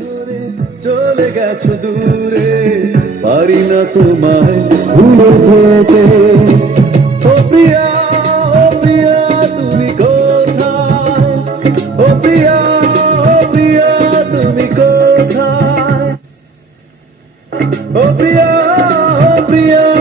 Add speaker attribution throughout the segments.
Speaker 1: ধরে চলে গেছো দূরে। পারি না তোমায় ভুলে যেতে। ও প্রিয়া ও প্রিয়া, তুমি কোথায়? ও প্রিয়া ও প্রিয়া, তুমি কোথায়? ও প্রিয়া ও প্রিয়া।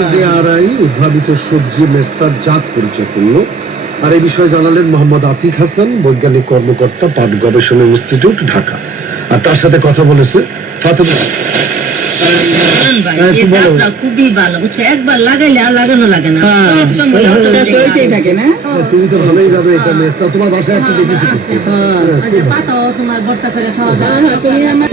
Speaker 2: আরাই উদ্ভাবিত সবজি মেস্তার জাত পরিচয় করল। আর এই বিষয়ে জানালেন মোহাম্মদ আতিক হাসান বৈজ্ঞানিক কর্মকর্তা পাট গবেষণা ইনস্টিটিউট ঢাকা। আর তার সাথে কথা বলেছে ফাতেমা। হ্যাঁ।
Speaker 3: খুবই ভালো একবার লাগাইলে আর লাগানো লাগে না।
Speaker 4: হ্যাঁ, থাকে না
Speaker 2: তুমি তো ভালোই যাবে এটা মেস্তা। তোমার বাসায় একটা দেখেছি
Speaker 3: পাতাও তোমার ভর্তা করে খাওয়া দাওয়া
Speaker 4: হ্যাঁ, তুমি আমার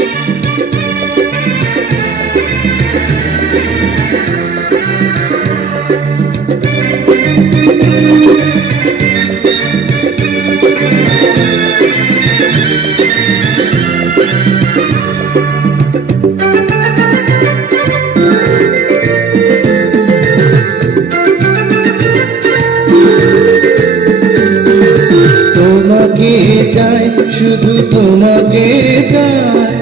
Speaker 1: চাই শুধু তোমাকে চাই।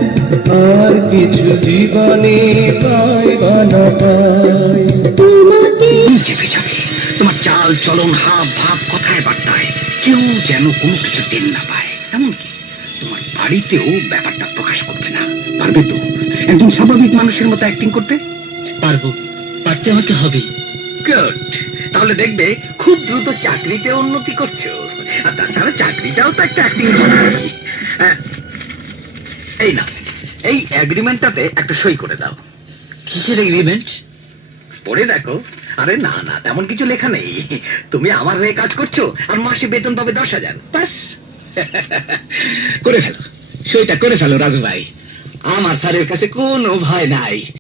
Speaker 1: আর কিছু জীবনে পাই বা না পাই।
Speaker 5: চেপে যাবে। তোমার চাল চলন হাব ভাব কথায় বার্তায় কেউ যেন কোনো কিছু টেন না পায়। এমনকি তোমার বাড়িতেও ব্যাপারটা প্রকাশ করবে না। পারবে তো? একদম স্বাভাবিক মানুষের মতো অ্যাক্টিং করতে?
Speaker 6: পারব। পারতে আমাকে হবে।
Speaker 5: গুড তাহলে দেখবে খুব দ্রুত চাকরিতে উন্নতি করছ। আর তাছাড়া চাকরিটাও তো একটা অ্যাক্টিং এই না এই অ্যাগ্রিমেন্টটাতে একটা সই করে দাও।
Speaker 6: কিসের এগ্রিমেন্ট
Speaker 5: পড়ে দেখো। আরে না না তেমন কিছু লেখা নেই। তুমি আমার হয়ে কাজ করছ আর মাসে বেতন পাবে দশ হাজার। ব্যাস। করে ফেলো। সইটা করে ফেলো রাজু ভাই। আমার স্যারের কাছে কোনো ভয় নাই।